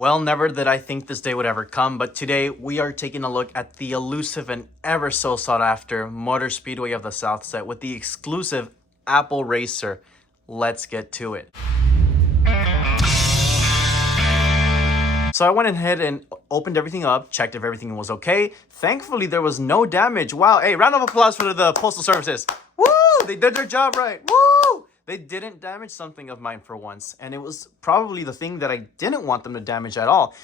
Well, never did I think this day would ever come, but today we are taking a look at the elusive and ever so sought after Motor Speedway of the South set with the exclusive Apple Racer. Let's get to it. So I went ahead and opened everything up, checked if everything was okay. Thankfully, there was no damage. Wow, hey, round of applause for the Postal Services. Woo! They did their job right. Woo! They didn't damage something of mine for once. And it was probably the thing that I didn't want them to damage at all.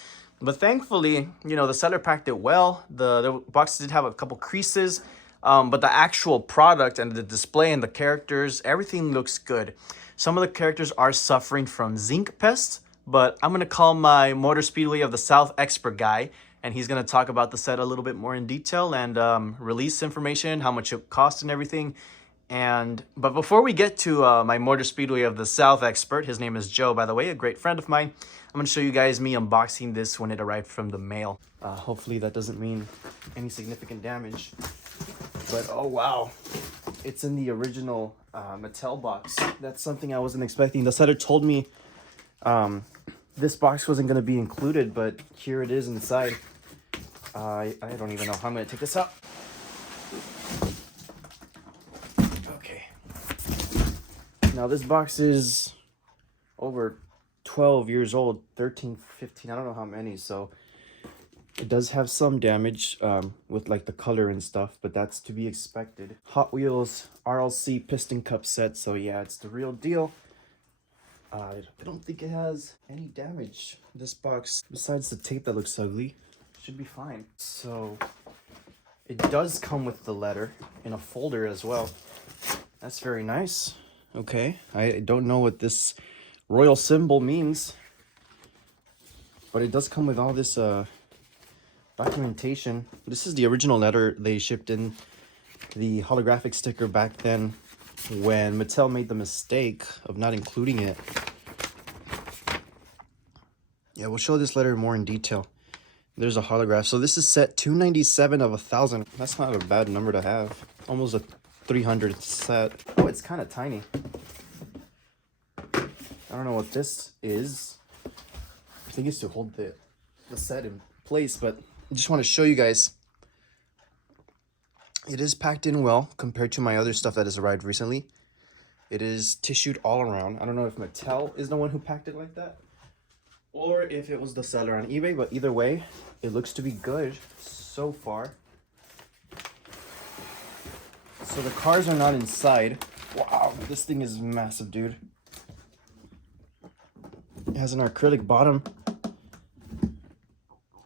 But thankfully, you know, the seller packed it well. The box did have a couple creases. But the actual product and the display and the characters, everything looks good. Some of the characters are suffering from zinc pest, but I'm going to call my Motor Speedway of the South expert guy, and he's going to talk about the set a little bit more in detail and release information, how much it costs and everything. But before we get to my Motor Speedway of the South expert, his name is Joe, by the way, a great friend of mine. I'm going to show you guys me unboxing this when it arrived from the mail. Hopefully that doesn't mean any significant damage. But oh wow, it's in the original Mattel box. That's something I wasn't expecting. The seller told me this box wasn't going to be included, but here it is inside. I don't even know how I'm going to take this out. Okay. Now this box is over 12 years old, 13, 15, I don't know how many, so it does have some damage with like the color and stuff, but that's to be expected. Hot Wheels RLC Piston Cup set, so yeah, it's the real deal. I don't think it has any damage. This box, besides the tape that looks ugly, should be fine. So it does come with the letter in a folder as well. That's very nice. Okay, I don't know what this royal symbol means, but it does come with all this documentation. This is the original letter they shipped in the holographic sticker back then when Mattel made the mistake of not including it. Yeah, we'll show this letter more in detail. There's a holograph. So this is set 297 of 1,000. That's not a bad number to have. Almost a 300 set. Oh, it's kind of tiny. I don't know what this is. I think it's to hold the set in place, but I just want to show you guys. It is packed in well compared to my other stuff that has arrived recently. It is tissued all around. I don't know if Mattel is the one who packed it like that, or if it was the seller on eBay, but either way, it looks to be good so far. So the cars are not inside. Wow, this thing is massive, dude. It has an acrylic bottom.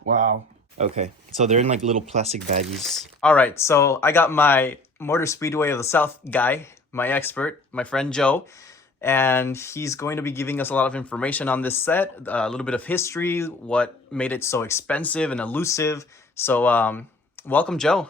Wow. Okay, so they're in like little plastic baggies. All right, so I got my Motor Speedway of the South guy, my expert, my friend Joe, and he's going to be giving us a lot of information on this set, a little bit of history, what made it so expensive and elusive. So welcome, Joe.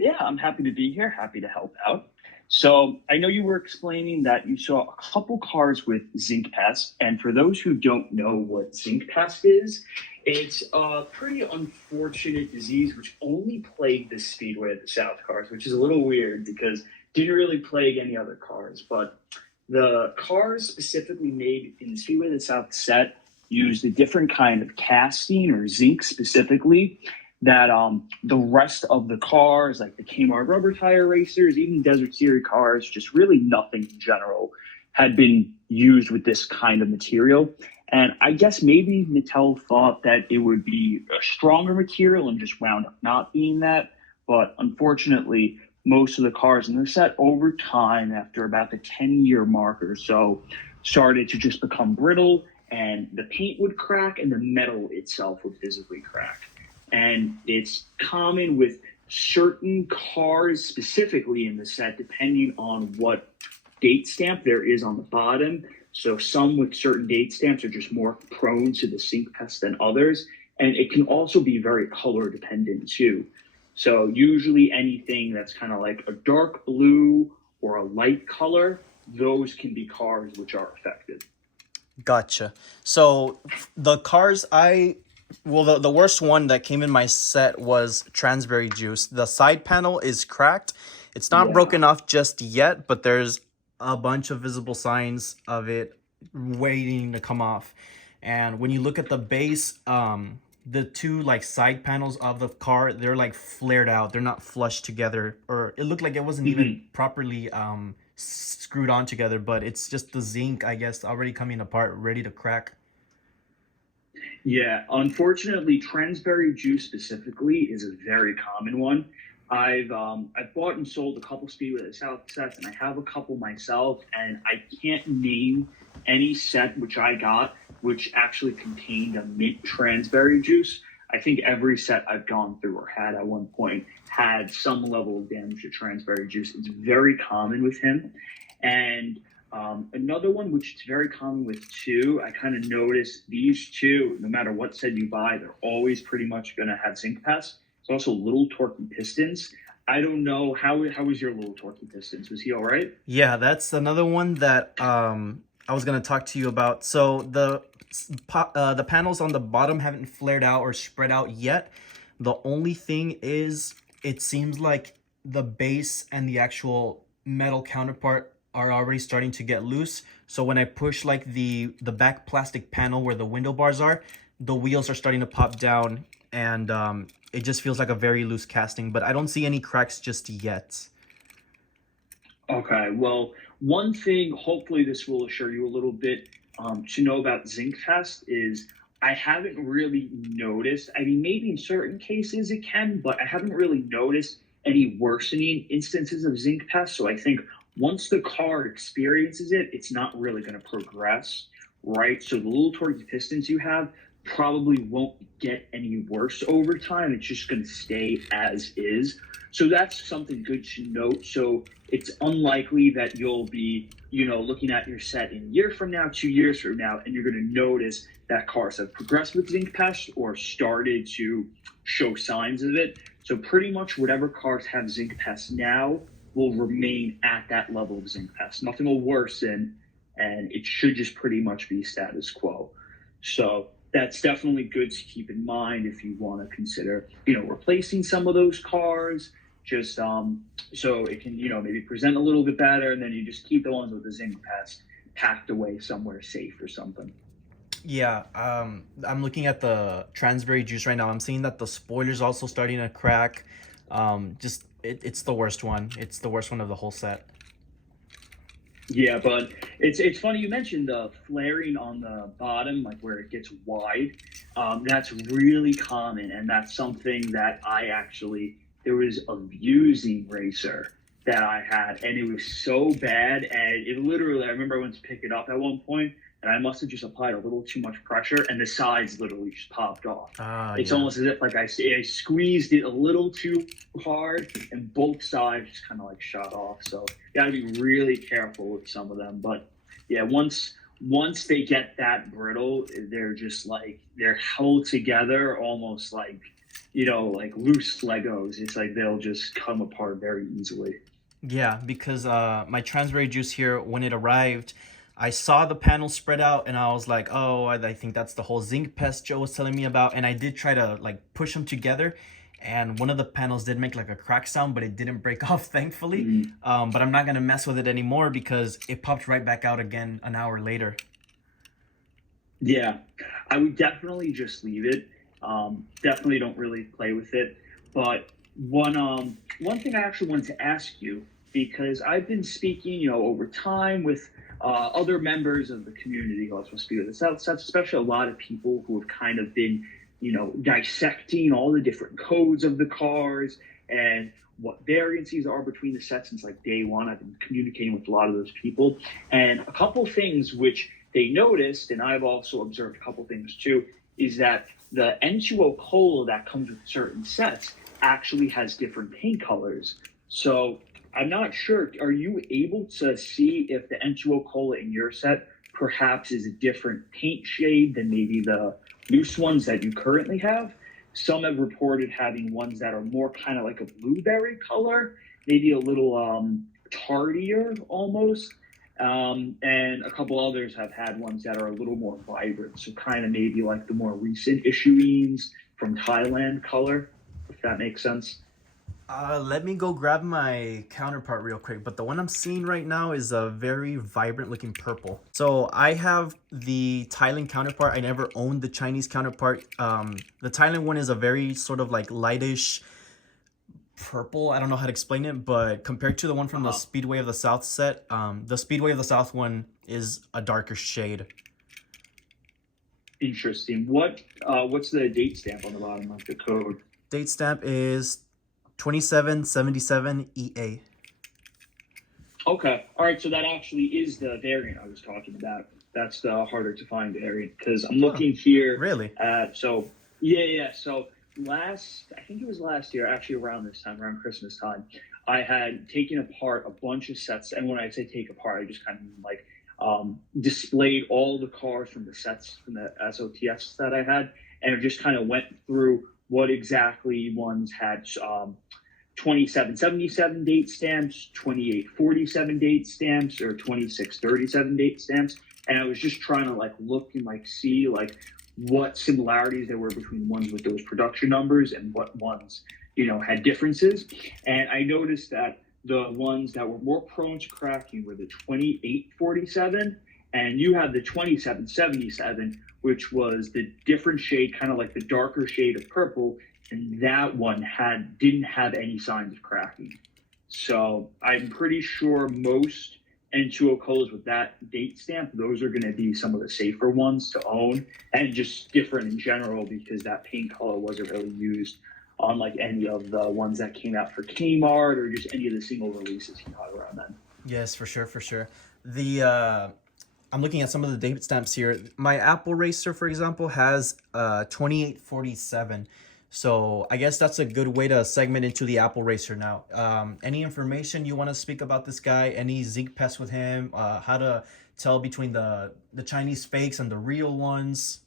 Yeah, I'm happy to be here, happy to help out. So I know you were explaining that you saw a couple cars with zinc pest, and for those who don't know what zinc pest is, it's a pretty unfortunate disease which only plagued the Speedway of the South cars, which is a little weird because it didn't really plague any other cars. But the cars specifically made in the Speedway of the South set used a different kind of casting, or zinc specifically, that the rest of the cars, like the Kmart rubber tire racers, even Desert Series cars, just really nothing in general, had been used with this kind of material. And I guess maybe Mattel thought that it would be a stronger material and just wound up not being that. But unfortunately, most of the cars in the set over time, after about the 10-year mark or so, started to just become brittle, and the paint would crack and the metal itself would physically crack. And it's common with certain cars specifically in the set, depending on what date stamp there is on the bottom. So some with certain date stamps are just more prone to the zinc pest than others. And it can also be very color dependent too. So usually anything that's kind of like a dark blue or a light color, those can be cars which are affected. Gotcha. So the cars well, the worst one that came in my set was Transberry Juice. The side panel is cracked. It's not broken off just yet, but there's a bunch of visible signs of it waiting to come off. And when you look at the base, the two like side panels of the car, they're like flared out. They're not flushed together, or it looked like it wasn't even Mhm. properly screwed on together. But it's just the zinc, I guess, already coming apart, ready to crack. Yeah, unfortunately, Transberry juice specifically is a very common one. I've bought and sold a couple Speedway South sets, and I have a couple myself, and I can't name any set which I got which actually contained a mint Transberry juice. I think every set I've gone through or had at one point had some level of damage to Transberry juice. It's very common with him, and another one, which is very common with two, I kind of noticed these two, no matter what set you buy, they're always pretty much going to have zinc pest. It's also little torquey pistons. I don't know how was your little torquey pistons? Was he all right? Yeah, that's another one that I was gonna talk to you about. So the panels on the bottom haven't flared out or spread out yet. The only thing is, it seems like the base and the actual metal counterpart are already starting to get loose. So when I push like the back plastic panel where the window bars are, the wheels are starting to pop down, and it just feels like a very loose casting. But I don't see any cracks just yet. Okay, well, one thing, hopefully this will assure you a little bit to know about zinc fest is I haven't really noticed. I mean, maybe in certain cases it can, but I haven't really noticed any worsening instances of zinc pest. So I think once the car experiences it, it's not really going to progress, right? So the little torquey pistons you have probably won't get any worse over time. It's just going to stay as is. So that's something good to note. So it's unlikely that you'll be, looking at your set in a year from now, 2 years from now, and you're going to notice that cars have progressed with zinc pest or started to show signs of it. So pretty much whatever cars have zinc pest now will remain at that level of zinc pest. Nothing will worsen, and it should just pretty much be status quo. So that's definitely good to keep in mind if you want to consider, replacing some of those cars, just so it can, maybe present a little bit better, and then you just keep the ones with the zinc pest packed away somewhere safe or something. Yeah, I'm looking at the Transberry juice right now. I'm seeing that the spoiler's also starting to crack. It's the worst one. It's the worst one of the whole set. Yeah, but it's funny you mentioned the flaring on the bottom, like where it gets wide. That's really common, and that's something that there was a using racer that I had, and it was so bad, and it literally, I remember I went to pick it up at one point, and I must have just applied a little too much pressure, and the sides literally just popped off. Ah, It's yeah. almost as if like I squeezed it a little too hard, and both sides just kind of like shot off. So you got to be really careful with some of them. But yeah, once they get that brittle, they're just like they're held together almost like like loose Legos. It's like they'll just come apart very easily. Yeah, because my Transberry juice here, when it arrived, I saw the panel spread out, and I was like, oh, I think that's the whole zinc pest Joe was telling me about. And I did try to like push them together, and one of the panels did make like a crack sound, but it didn't break off, thankfully. Mm. But I'm not gonna mess with it anymore because it popped right back out again an hour later. Yeah, I would definitely just leave it. Definitely don't really play with it. But one thing I actually wanted to ask you, because I've been speaking, over time with other members of the community who also speak of the South Sets, especially a lot of people who have kind of been, dissecting all the different codes of the cars and what variances are between the sets since like day one. I've been communicating with a lot of those people, and a couple things which they noticed, and I've also observed a couple things too, is that the N2O cola that comes with certain sets actually has different paint colors. So I'm not sure. Are you able to see if the N2O cola in your set perhaps is a different paint shade than maybe the loose ones that you currently have? Some have reported having ones that are more kind of like a blueberry color, maybe a little tardier almost. And a couple others have had ones that are a little more vibrant, so kind of maybe like the more recent issuings from Thailand color, if that makes sense. Let me go grab my counterpart real quick. But the one I'm seeing right now is a very vibrant looking purple. So I have the Thailand counterpart. I never owned the Chinese counterpart. The Thailand one is a very sort of like lightish purple. I don't know how to explain it, but compared to the one from the Speedway of the South set, the Speedway of the South one is a darker shade. Interesting. What's the date stamp on the bottom of the code? Date stamp is 2777 EA. Okay. All right. So that actually is the variant I was talking about. That's the harder to find variant because I'm looking here. Really? So yeah. So I think it was last year, actually around this time, around Christmas time, I had taken apart a bunch of sets. And when I say take apart, I just kind of like displayed all the cars from the sets from the SOTS that I had, and it just kind of went through what exactly ones had 2777 date stamps, 2847 date stamps, or 2637 date stamps. And I was just trying to like look and like see like what similarities there were between ones with those production numbers and what ones, had differences. And I noticed that the ones that were more prone to cracking were the 2847, and you had the 2777, which was the different shade, kind of like the darker shade of purple, and that one didn't have any signs of cracking. So I'm pretty sure most N2O colors with that date stamp, those are going to be some of the safer ones to own, and just different in general because that paint color wasn't really used on like any of the ones that came out for Kmart or just any of the single releases he got around then. Yes, for sure. I'm looking at some of the date stamps here. My Apple Racer, for example, has 2847. So I guess that's a good way to segment into the Apple Racer now. Any information you want to speak about this guy? Any zinc pests with him? How to tell between the Chinese fakes and the real ones?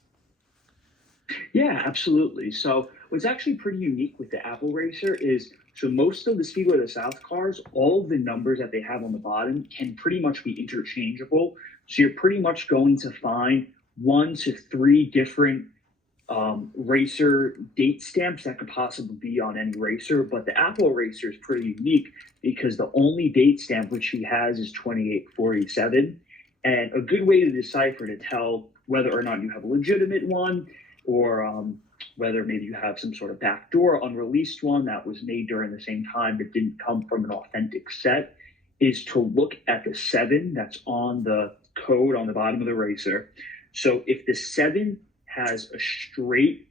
Yeah, absolutely. So what's actually pretty unique with the Apple Racer is, so most of the Speedway of the South cars, all of the numbers that they have on the bottom can pretty much be interchangeable. So you're pretty much going to find 1 to 3 different racer date stamps that could possibly be on any racer. But the Apple Racer is pretty unique because the only date stamp which he has is 2847. And a good way to decipher to tell whether or not you have a legitimate one, or whether maybe you have some sort of backdoor unreleased one that was made during the same time but didn't come from an authentic set, is to look at the 7 that's on the code on the bottom of the racer. So if the 7 has a straight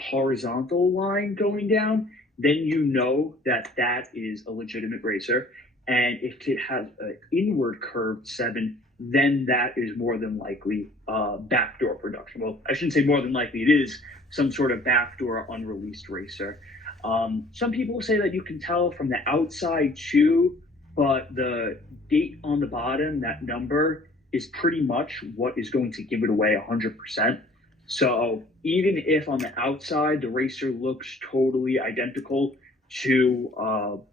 horizontal line going down, then you know that is a legitimate racer. And if it has an inward curved 7, then that is more than likely backdoor production. Well, I shouldn't say more than likely. It is some sort of backdoor unreleased racer. Some people say that you can tell from the outside too, but the date on the bottom, that number, is pretty much what is going to give it away 100%. So even if on the outside the racer looks totally identical to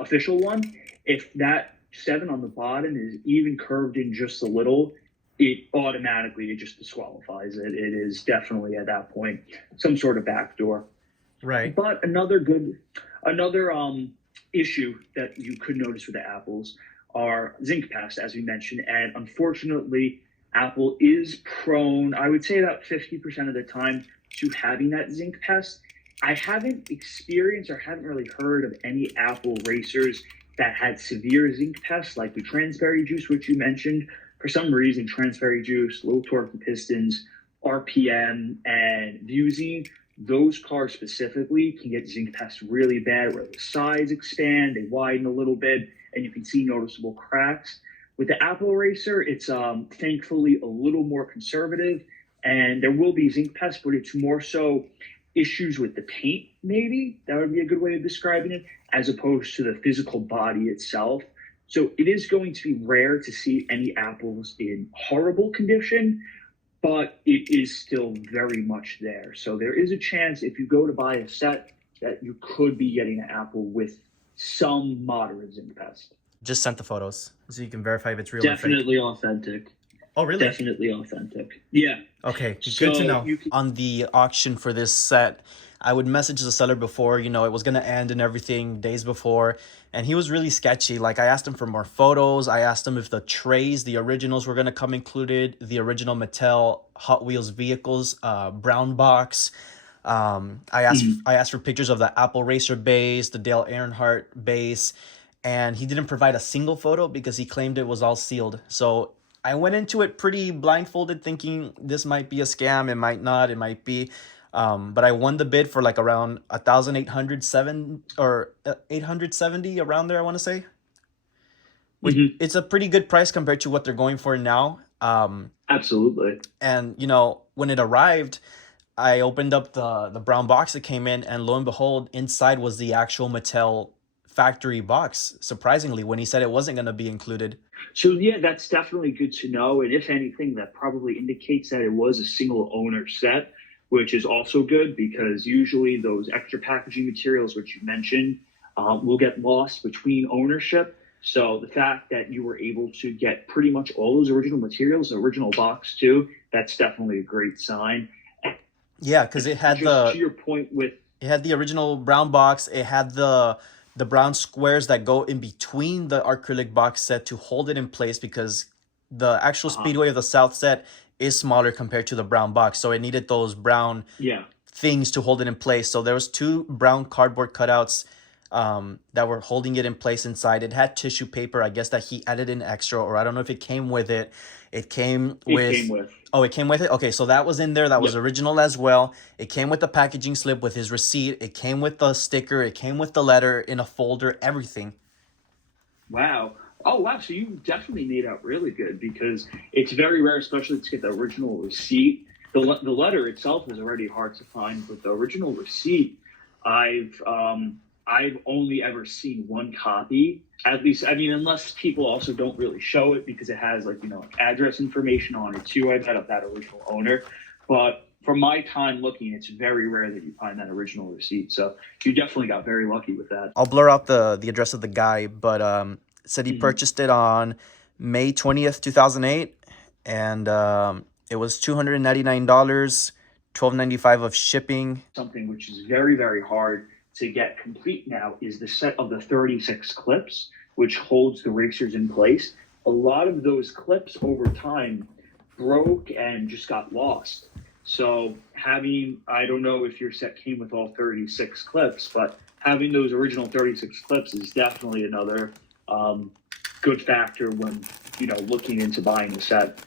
official one, if that 7 on the bottom is even curved in just a little, it just disqualifies it. It is definitely at that point some sort of backdoor. Right. But another issue that you could notice with the Apples are zinc pests, as we mentioned. And unfortunately, Apple is prone, I would say about 50% of the time, to having that zinc pest. I haven't experienced or haven't really heard of any Apple racers that had severe zinc pests, like the Transberry Juice, which you mentioned. For some reason, Transberry Juice, low torque pistons, RPM, and Vuzy, those cars specifically can get zinc pests really bad, where the sides expand, they widen a little bit, and you can see noticeable cracks. With the Apple Racer, it's thankfully a little more conservative, and there will be zinc pests, but it's more so issues with the paint, maybe. That would be a good way of describing it, as opposed to the physical body itself. So it is going to be rare to see any apples in horrible condition, but it is still very much there. So there is a chance if you go to buy a set that you could be getting an apple with some moderate zinc pest. Just sent the photos so you can verify if it's real. Definitely authentic. Oh, really? Definitely authentic. Yeah. Okay, So good to know. On the auction for this set, I would message the seller before, you know, it was gonna end and everything days before, and he was really sketchy. Like, I asked him for more photos. I asked him if the trays, the originals, were gonna come included, the original Mattel Hot Wheels vehicles, brown box. I asked for pictures of the Apple Racer base, the Dale Earnhardt base, and he didn't provide a single photo because he claimed it was all sealed. So I went into it pretty blindfolded, thinking this might be a scam. It might not. It might be. But I won the bid for like around 1,807 or 870, around there, I want to say. Which, it's a pretty good price compared to what they're going for now. Absolutely. And you know, when it arrived, I opened up the brown box that came in, and lo and behold, inside was the actual Mattel factory box. Surprisingly, when he said it wasn't going to be included. So yeah, that's definitely good to know. And if anything, that probably indicates that it was a single owner set, which is also good because usually those extra packaging materials, which you mentioned, will get lost between ownership. So the fact that you were able to get pretty much all those original materials, the original box too, that's definitely a great sign. Yeah, because it had to your point with it had the original brown box. It had the brown squares that go in between the acrylic box set to hold it in place, because the actual Speedway of the South set is smaller compared to the brown box, so it needed those brown things to hold it in place. So there was two brown cardboard cutouts that were holding it in place inside. It had tissue paper, I guess, that he added in extra, or I don't know if it came with it. It came with. Oh, it came with it? Okay, so that was in there. That was original as well. It came with the packaging slip with his receipt. It came with the sticker. It came with the letter in a folder, everything. Wow. Oh, wow. So you definitely made out really good, because it's very rare, especially to get the original receipt. The letter itself is already hard to find, but the original receipt, I've only ever seen one copy. At least, I mean, unless people also don't really show it because it has, like, you know, address information on it too, I bet, of that original owner. But from my time looking, it's very rare that you find that original receipt. So you definitely got very lucky with that. I'll blur out the address of the guy, but said he purchased it on May 20th, 2008, and it was $299, $12.95 of shipping. Something which is very, very hard to get complete now is the set of the 36 clips, which holds the racers in place. A lot of those clips over time broke and just got lost. So having, I don't know if your set came with all 36 clips, but having those original 36 clips is definitely another good factor when, you know, looking into buying a set.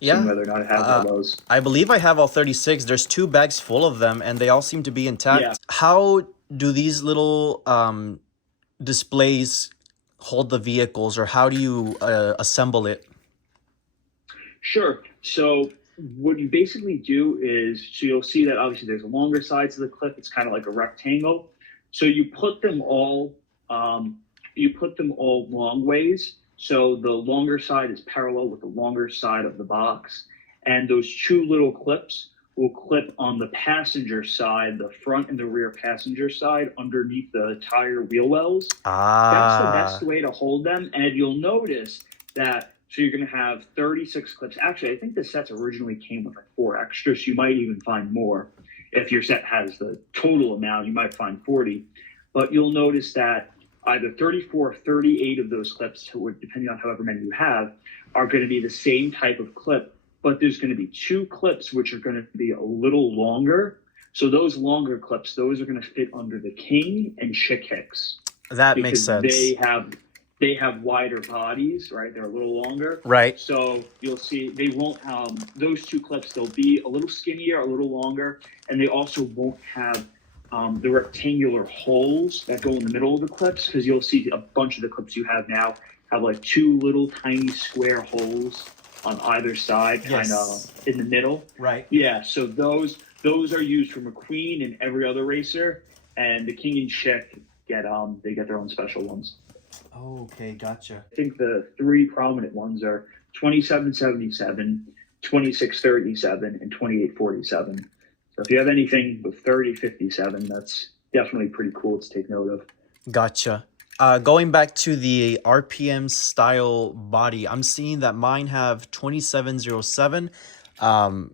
Yeah, whether or not it has all those. I believe I have all 36. There's 2 bags full of them, and they all seem to be intact. Yeah. How do these little displays hold the vehicles, or how do you assemble it? Sure. So what you basically do is, so you'll see that obviously there's a longer side to the clip. It's kind of like a rectangle. So you put them all long ways. So the longer side is parallel with the longer side of the box, and those 2 little clips will clip on the passenger side, the front and the rear passenger side, underneath the tire wheel wells. That's the best way to hold them. And you'll notice that, so you're going to have 36 clips. Actually, I think the sets originally came with like 4 extras. So you might even find more. If your set has the total amount, you might find 40. But you'll notice that either 34 or 38 of those clips, depending on however many you have, are going to be the same type of clip. But there's going to be 2 clips which are going to be a little longer. So those longer clips, those are going to fit under the King and Chick Hicks. That makes sense. They have wider bodies, right? They're a little longer. Right. So you'll see they won't, those 2 clips, they'll be a little skinnier, a little longer, and they also won't have the rectangular holes that go in the middle of the clips, because you'll see a bunch of the clips you have now have like 2 little tiny square holes on either side, kind of in the middle. Right. Yeah, so those are used for McQueen and every other racer, and the King and Chick get their own special ones. Okay, gotcha. I think the 3 prominent ones are 2777, 2637, and 2847. So if you have anything with 3057, that's definitely pretty cool to take note of. Gotcha. Going back to the RPM style body, I'm seeing that mine have 2707, and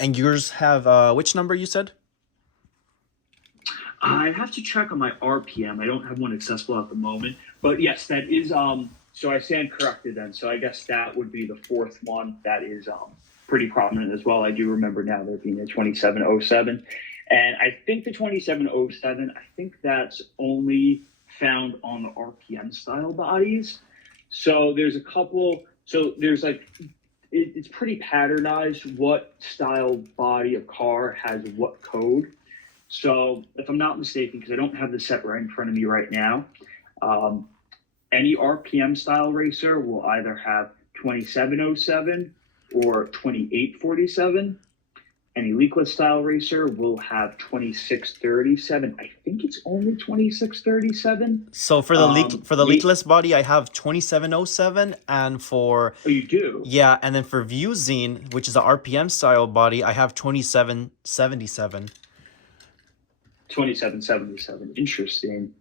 yours have which number you said? I have to check on my RPM. I don't have one accessible at the moment, but yes, that is. So I stand corrected then. So I guess that would be the fourth one. That is pretty prominent as well. I do remember now there being a 2707, and I think the 2707. I think that's only found on the RPM style bodies. So there's a couple. So there's like it's pretty patternized what style body of car has what code. So, if I'm not mistaken, because I don't have the set right in front of me right now, any RPM style racer will either have 2707 or 2847. Any leakless style racer will have 2637. I think it's only 2637. So for the leakless body, I have 2707, and for oh, you do? Yeah, and then for Viewzine, which is the RPM style body, I have 2777. 2777. Interesting.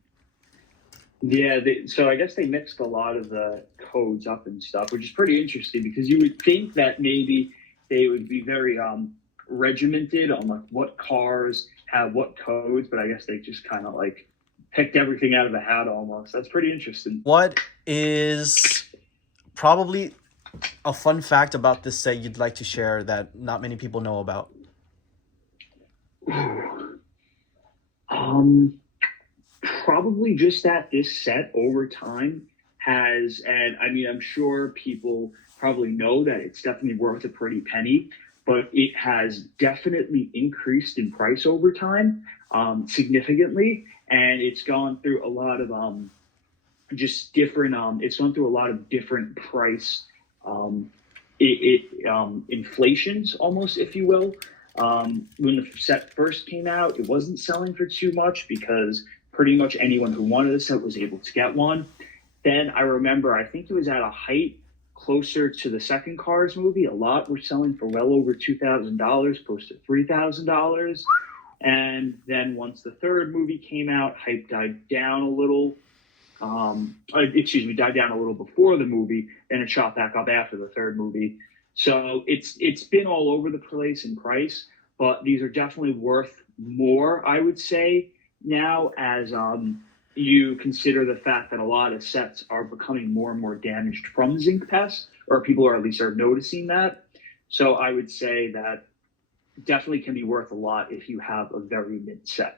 Yeah, so I guess they mixed a lot of the codes up and stuff, which is pretty interesting because you would think that maybe they would be very regimented on like what cars have what codes, but I guess they just kind of like picked everything out of a hat almost. That's pretty interesting. What is probably a fun fact about this set you'd like to share that not many people know about? Probably just that this set over time has, and I mean, I'm sure people probably know that it's definitely worth a pretty penny, but it has definitely increased in price over time, significantly, and it's gone through a lot of just different. It's gone through a lot of different price, inflations almost, if you will. When the set first came out, it wasn't selling for too much because pretty much anyone who wanted a set was able to get one. Then I remember, I think it was at a height closer to the second Cars movie. A lot were selling for well over $2,000, close to $3,000. And then once the third movie came out, hype died down a little. Died down a little before the movie, and it shot back up after the third movie. So it's been all over the place in price, but these are definitely worth more, I would say, now as you consider the fact that a lot of sets are becoming more and more damaged from zinc pest, or people are at least are noticing that. So I would say that definitely can be worth a lot if you have a very mint set.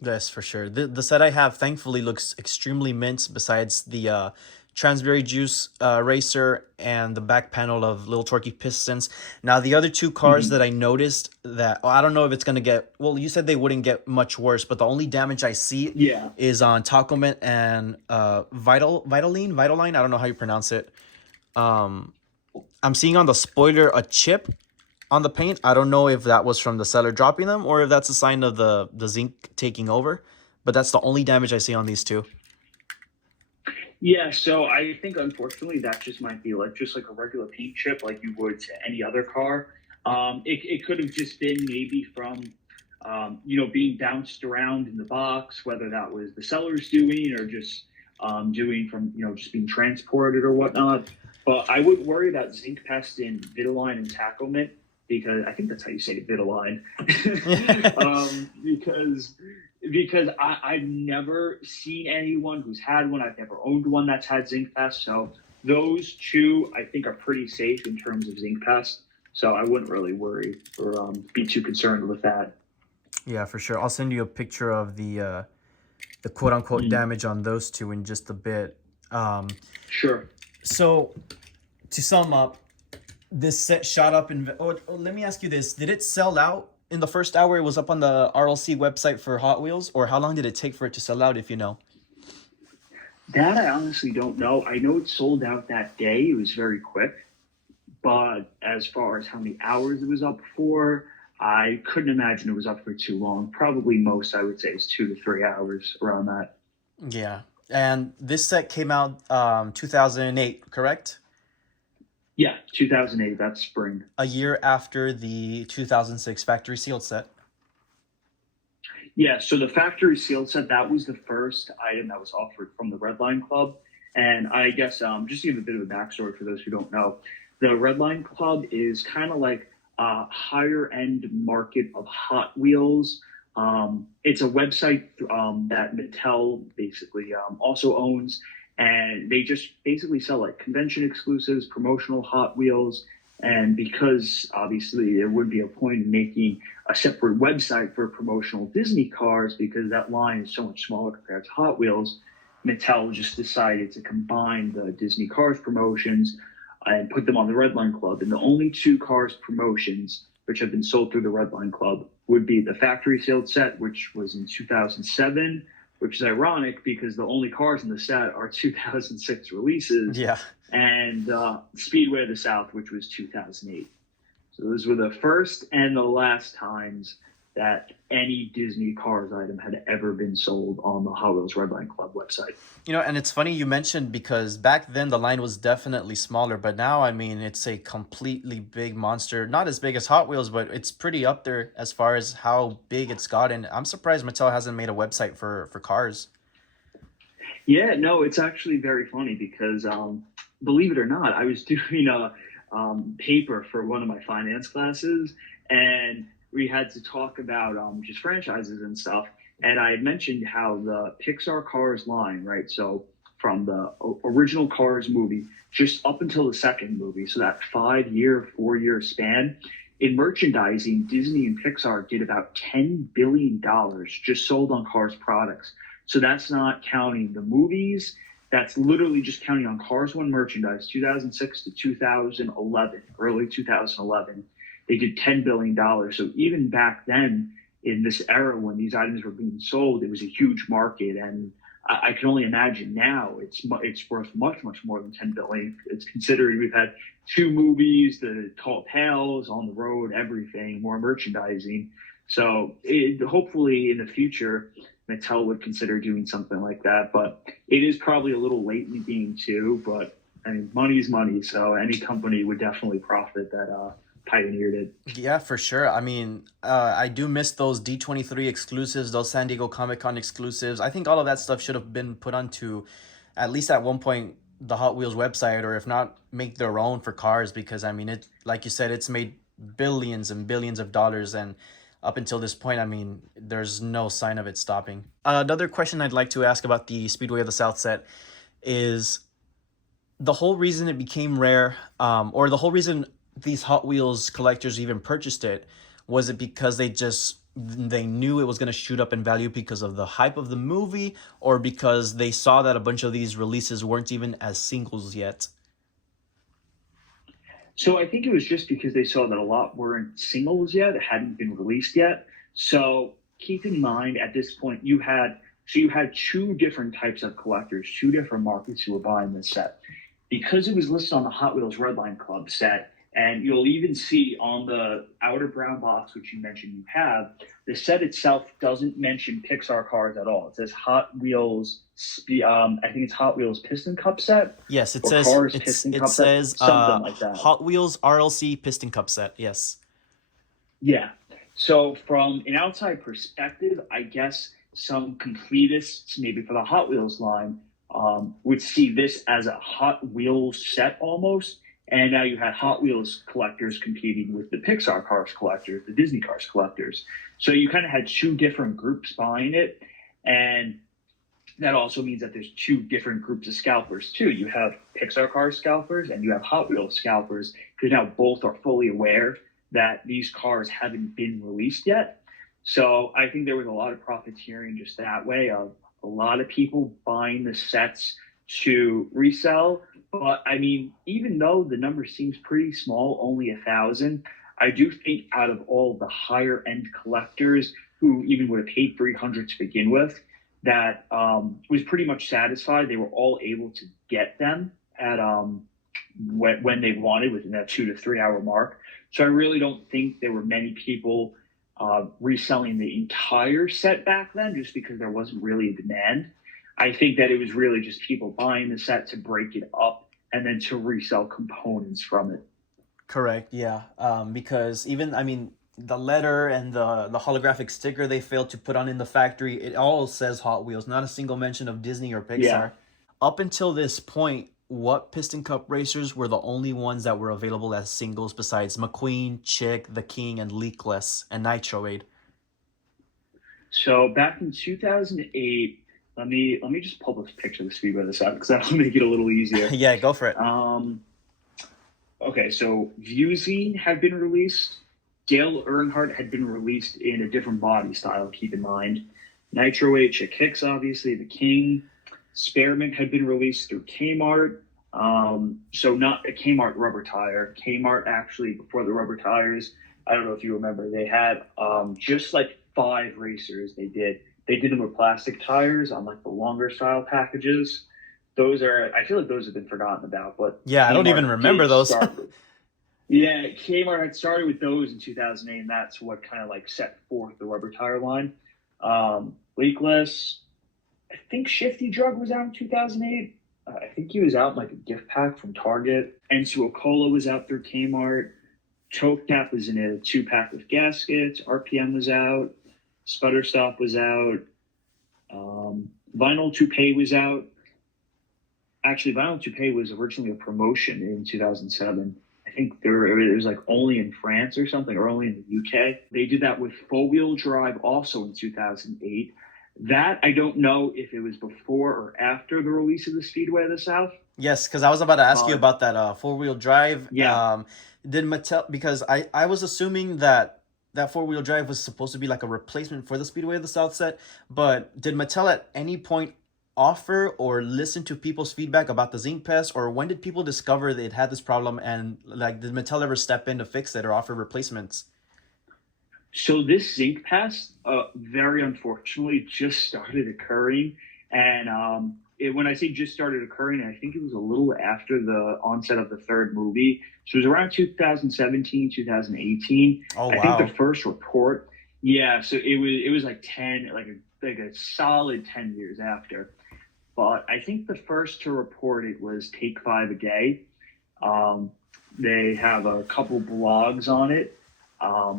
Yes, for sure. The set I have thankfully looks extremely mint, besides the Transberry Juice racer and the back panel of little torquey pistons. Now, the other two cars that I noticed that, I don't know if it's going to get, well, you said they wouldn't get much worse, but the only damage I see is on Tacomet and Vitaline. I don't know how you pronounce it. I'm seeing on the spoiler a chip on the paint. I don't know if that was from the seller dropping them or if that's a sign of the zinc taking over, but that's the only damage I see on these two. Yeah, so I think unfortunately that just might be like just like a regular paint chip like you would to any other car. It could have just been maybe from being bounced around in the box, whether that was the seller's doing or just doing from just being transported or whatnot. But I wouldn't worry about zinc pest in Vitaline and Tacomet, because I think that's how you say it, Vitaline. because I've never seen anyone who's had one. I've never owned one that's had zinc pest. So those two, I think, are pretty safe in terms of zinc pest. So I wouldn't really worry or be too concerned with that. Yeah, for sure. I'll send you a picture of the quote-unquote damage on those two in just a bit. Sure. So to sum up, this set shot up in... let me ask you this. Did it sell out in the first hour it was up on the RLC website for Hot Wheels? Or how long did it take for it to sell out, if you know? That I honestly don't know. I know it sold out that day. It was very quick. But as far as how many hours it was up for, I couldn't imagine it was up for too long. Probably most, I would say, is 2 to 3 hours, around that. Yeah. And this set came out 2008, correct? Yeah, 2008, that's spring. A year after the 2006 factory sealed set. Yeah, so the factory sealed set, that was the first item that was offered from the Red Line Club. And I guess just to give a bit of a backstory for those who don't know, the Red Line Club is kind of like a higher end market of Hot Wheels It's a website that Mattel basically also owns, and they just basically sell like convention exclusives, promotional Hot Wheels. And because obviously there would be a point in making a separate website for promotional Disney cars because that line is so much smaller compared to Hot Wheels, Mattel just decided to combine the Disney Cars promotions and put them on the Redline Club. And the only two Cars promotions which have been sold through the Redline Club would be the factory sealed set, which was in 2007, which is ironic because the only cars in the set are 2006 releases, Yeah. and Speedway of the South, which was 2008. So those were the first and the last times that any Disney Cars item had ever been sold on the Hot Wheels Redline Club website. You know, and it's funny you mentioned because back then the line was definitely smaller, but now, I mean, it's a completely big monster. Not as big as Hot Wheels, but it's pretty up there as far as how big it's gotten. I'm surprised Mattel hasn't made a website for cars. Yeah, no, it's actually very funny because, believe it or not, I was doing a paper for one of my finance classes, and we had to talk about just franchises and stuff. And I had mentioned how the Pixar Cars line, right? So from the original Cars movie just up until the second movie, so that 5 year, 4 year span, in merchandising, Disney and Pixar did about $10 billion just sold on Cars products. So that's not counting the movies. That's literally just counting on Cars 1 merchandise, 2006 to 2011, early 2011. They did $10 billion. So even back then, in this era when these items were being sold, it was a huge market. And I can only imagine now it's worth much more than $10 billion. It's considering we've had two movies, the Tall Tales, On the Road, everything, more merchandising. So hopefully in the future, Mattel would consider doing something like that. But it is probably a little late in the game too. But I mean, money is money, so any company would definitely profit that pioneered it. Yeah, for sure. I mean, I do miss those D23 exclusives, those San Diego Comic-Con exclusives. I think all of that stuff should have been put onto, at least at one point, the Hot Wheels website, or if not, make their own for cars, because I mean, it, like you said, it's made billions and billions of dollars, and up until this point, I mean, there's no sign of it stopping. Another question I'd like to ask about the Speedway of the South set is the whole reason it became rare, or the whole reason these Hot Wheels collectors even purchased it, was it because they knew it was going to shoot up in value because of the hype of the movie, or because they saw that a bunch of these releases weren't even as singles yet? So I think it was just because they saw that a lot weren't singles yet, hadn't been released yet. So keep in mind at this point you had two different types of collectors, two different markets who were buying this set. Because it was listed on the Hot Wheels Redline Club set, and you'll even see on the outer brown box, which you mentioned you have, the set itself doesn't mention Pixar Cars at all. It says Hot Wheels, I think it's Hot Wheels Piston Cup set, Yes, it or says Cars it's Piston it Cup set, says something like that. Hot Wheels RLC Piston Cup set. Yes. Yeah. So from an outside perspective, I guess some completists, maybe for the Hot Wheels line, would see this as a Hot Wheels set almost. And now you had Hot Wheels collectors competing with the Pixar Cars collectors, the Disney Cars collectors. So you kind of had two different groups buying it. And that also means that there's two different groups of scalpers too. You have Pixar Cars scalpers and you have Hot Wheels scalpers, because now both are fully aware that these cars haven't been released yet. So I think there was a lot of profiteering just that way, of a lot of people buying the sets to resell. But I mean, even though the number seems pretty small, only 1,000, I do think out of all the higher end collectors who even would have paid 300 to begin with, that was pretty much satisfied. They were all able to get them at when they wanted, within that 2 to 3 hour mark. So I really don't think there were many people reselling the entire set back then, just because there wasn't really a demand. I think that it was really just people buying the set to break it up and then to resell components from it. Correct. Yeah. Because even, I mean, the letter and the holographic sticker they failed to put on in the factory, it all says Hot Wheels, not a single mention of Disney or Pixar. Yeah. Up until this point, what Piston Cup racers were the only ones that were available as singles besides McQueen, Chick, The King, and Leakless, and Nitroade? So back in 2008, let me just pull this picture of the Speedway this out because that'll make it a little easier. Yeah, go for it. Okay, so Vuezine had been released. Dale Earnhardt had been released in a different body style, keep in mind. Nitro H at Kicks, obviously, the King. Spearmint had been released through Kmart. So not a Kmart rubber tire. Kmart actually, before the rubber tires, I don't know if you remember, they had just like 5 racers they did. They did them with plastic tires on like the longer style packages. Those are, I feel like those have been forgotten about, but Yeah, I don't even remember those. Yeah, Kmart had started with those in 2008, and that's what kind of like set forth the rubber tire line. Leakless, I think Shifty Drug was out in 2008. I think he was out in like a gift pack from Target. Ensuo Cola was out through Kmart. Choke Tap was in a 2-pack with gaskets. RPM was out. Sputter Stop was out. Vinyl Toupee was out. Actually, Vinyl Toupee was originally a promotion in 2007. I think it was like only in France or something, or only in the UK. They did that with 4-wheel drive also in 2008. That I don't know if it was before or after the release of the Speedway of the South. Yes, because I was about to ask you about that 4-wheel drive. Yeah. Did Mattel, because I was assuming that 4-wheel drive was supposed to be like a replacement for the Speedway of the South set, but did Mattel at any point offer or listen to people's feedback about the zinc pest, or when did people discover they had this problem, and like did Mattel ever step in to fix it or offer replacements? So this zinc pest, very unfortunately, just started occurring, and when I say just started occurring, I think it was a little after the onset of the third movie. So it was around 2017, 2018. Oh, I wow. think the first report, yeah. So it was like 10, like a solid 10 years after. But I think the first to report it was Take 5 a Day. They have a couple blogs on it. I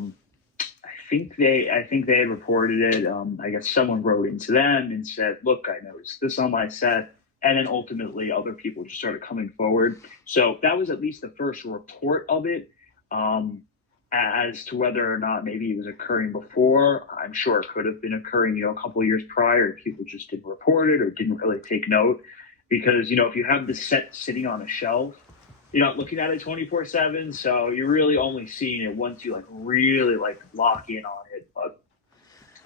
think they had reported it. I guess someone wrote into them and said, "Look, I noticed this on my set," and then ultimately other people just started coming forward. So that was at least the first report of it. As to whether or not maybe it was occurring before, I'm sure it could have been occurring, a couple of years prior if people just didn't report it or didn't really take note. Because, if you have the set sitting on a shelf, you're not looking at it 24/7, so you're really only seeing it once you really lock in on it. But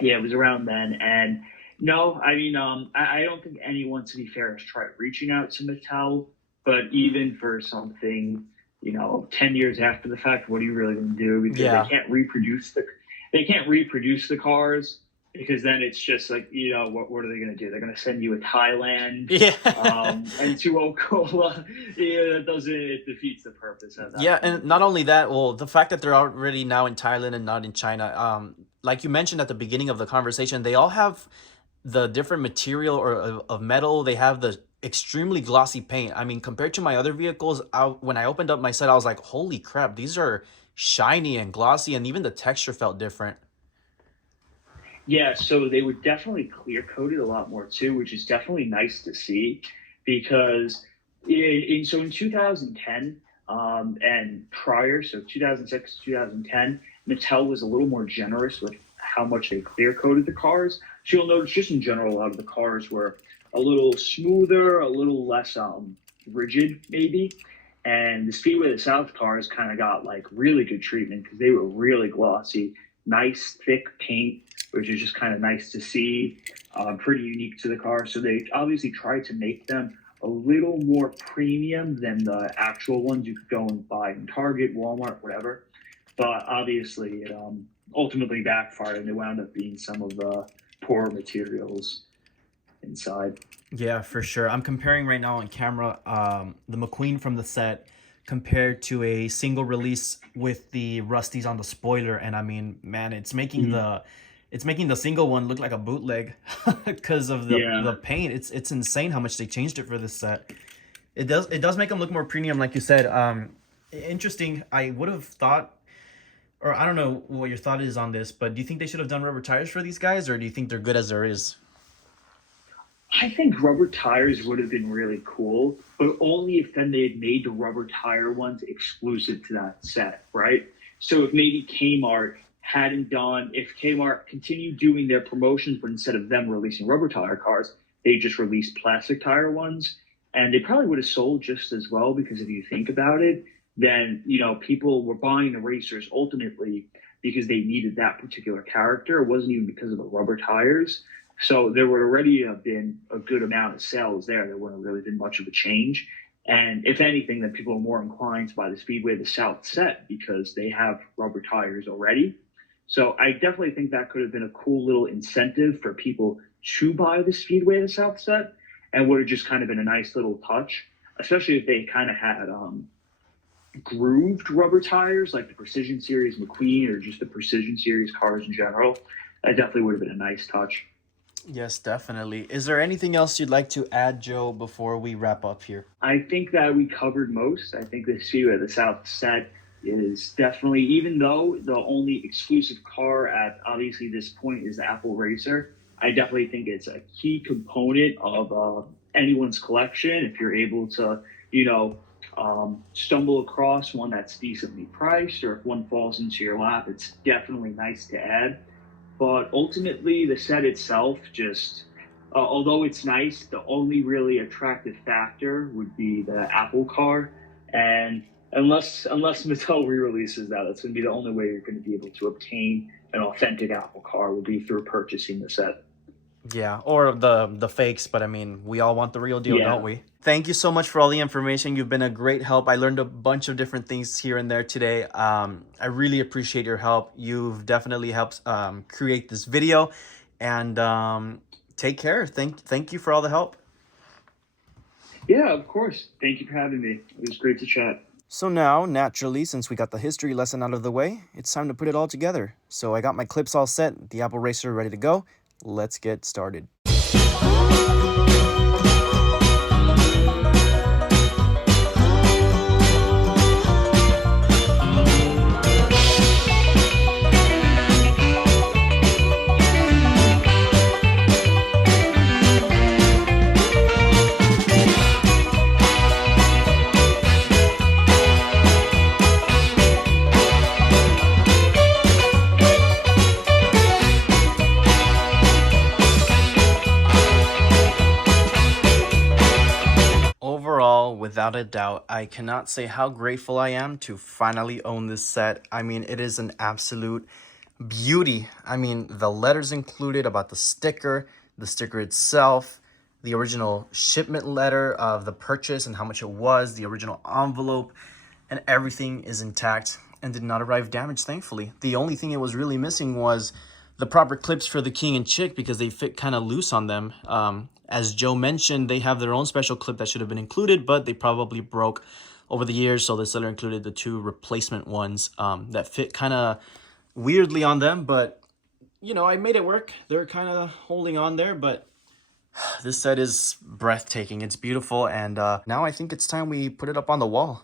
yeah, it was around then. And no, I mean, I don't think anyone, to be fair, has tried reaching out to Mattel. But even for something 10 years after the fact, what are you really going to do? Because Yeah. they can't reproduce the cars, because then it's just like, what are they going to do? They're going to send you a Thailand Yeah. and 2 Cola. Yeah, it defeats the purpose of that. Yeah, and not only that, well, the fact that they're already now in Thailand and not in China, like you mentioned at the beginning of the conversation, they all have the different material or of metal. They have the extremely glossy paint. I mean, compared to my other vehicles, when I opened up my set, I was like, holy crap, these are shiny and glossy, and even the texture felt different. Yeah, so they were definitely clear coated a lot more too, which is definitely nice to see, because in 2010 and prior, so 2006 2010, Mattel was a little more generous with how much they clear coated the cars. So you'll notice just in general, a lot of the cars were a little smoother, a little less rigid maybe. And the Speedway of the South cars kind of got really good treatment because they were really glossy, nice thick paint, which is just kind of nice to see, pretty unique to the car. So they obviously tried to make them a little more premium than the actual ones you could go and buy in Target, Walmart, whatever. But obviously it ultimately backfired, and it wound up being some of the poor materials inside. Yeah, for sure. I'm comparing right now on camera the McQueen from the set compared to a single release with the Rusties on the spoiler, and I mean, man, it's making the single one look like a bootleg because of the paint. It's insane how much they changed it for this set. It does make them look more premium, like you said. Interesting. I would have thought, or I don't know what your thought is on this, but do you think they should have done rubber tires for these guys, or do you think they're good as there is? I think rubber tires would have been really cool, but only if then they had made the rubber tire ones exclusive to that set, right? So if maybe Kmart hadn't done, if Kmart continued doing their promotions, but instead of them releasing rubber tire cars, they just released plastic tire ones. And they probably would have sold just as well, because if you think about it, then, you know, people were buying the racers ultimately because they needed that particular character. It wasn't even because of the rubber tires. So there would already have been a good amount of sales there. There wouldn't have really been much of a change. And if anything, then people are more inclined to buy the Speedway, the South set, because they have rubber tires already. So I definitely think that could have been a cool little incentive for people to buy the Speedway, the South set, and would have just kind of been a nice little touch, especially if they kind of had grooved rubber tires like the Precision Series McQueen or just the Precision Series cars in general. That definitely would have been a nice touch. Yes, definitely. Is there anything else you'd like to add, Joe, before we wrap up here? I think that we covered most. I think the Speedway, the South set, is definitely, even though the only exclusive car at obviously this point is the Apple Racer, I definitely think it's a key component of anyone's collection. If you're able to, you know, stumble across one that's decently priced, or if one falls into your lap, it's definitely nice to add. But ultimately, the set itself just, although it's nice, the only really attractive factor would be the Apple car. And unless Mattel re-releases that, that's going to be the only way you're going to be able to obtain an authentic Apple car, would be through purchasing the set. Yeah, or the fakes, but I mean, we all want the real deal, don't we? Thank you so much for all the information. You've been a great help. I learned a bunch of different things here and there today. I really appreciate your help. You've definitely helped create this video, and take care. Thank you for all the help. Yeah, of course. Thank you for having me. It was great to chat. So now, naturally, since we got the history lesson out of the way, it's time to put it all together. So I got my clips all set, the Apple Racer ready to go. Let's get started. Without a doubt, I cannot say how grateful I am to finally own this set. I mean, it is an absolute beauty. I mean, the letters included about the sticker itself, the original shipment letter of the purchase and how much it was, the original envelope, and everything is intact and did not arrive damaged, thankfully. The only thing it was really missing was the proper clips for the king and chick, because they fit kind of loose on them. As Joe mentioned, they have their own special clip that should have been included, but they probably broke over the years, so the seller included the two replacement ones that fit kind of weirdly on them. But, you know, I made it work. They're kind of holding on there, but this set is breathtaking. It's beautiful, and now I think it's time we put it up on the wall.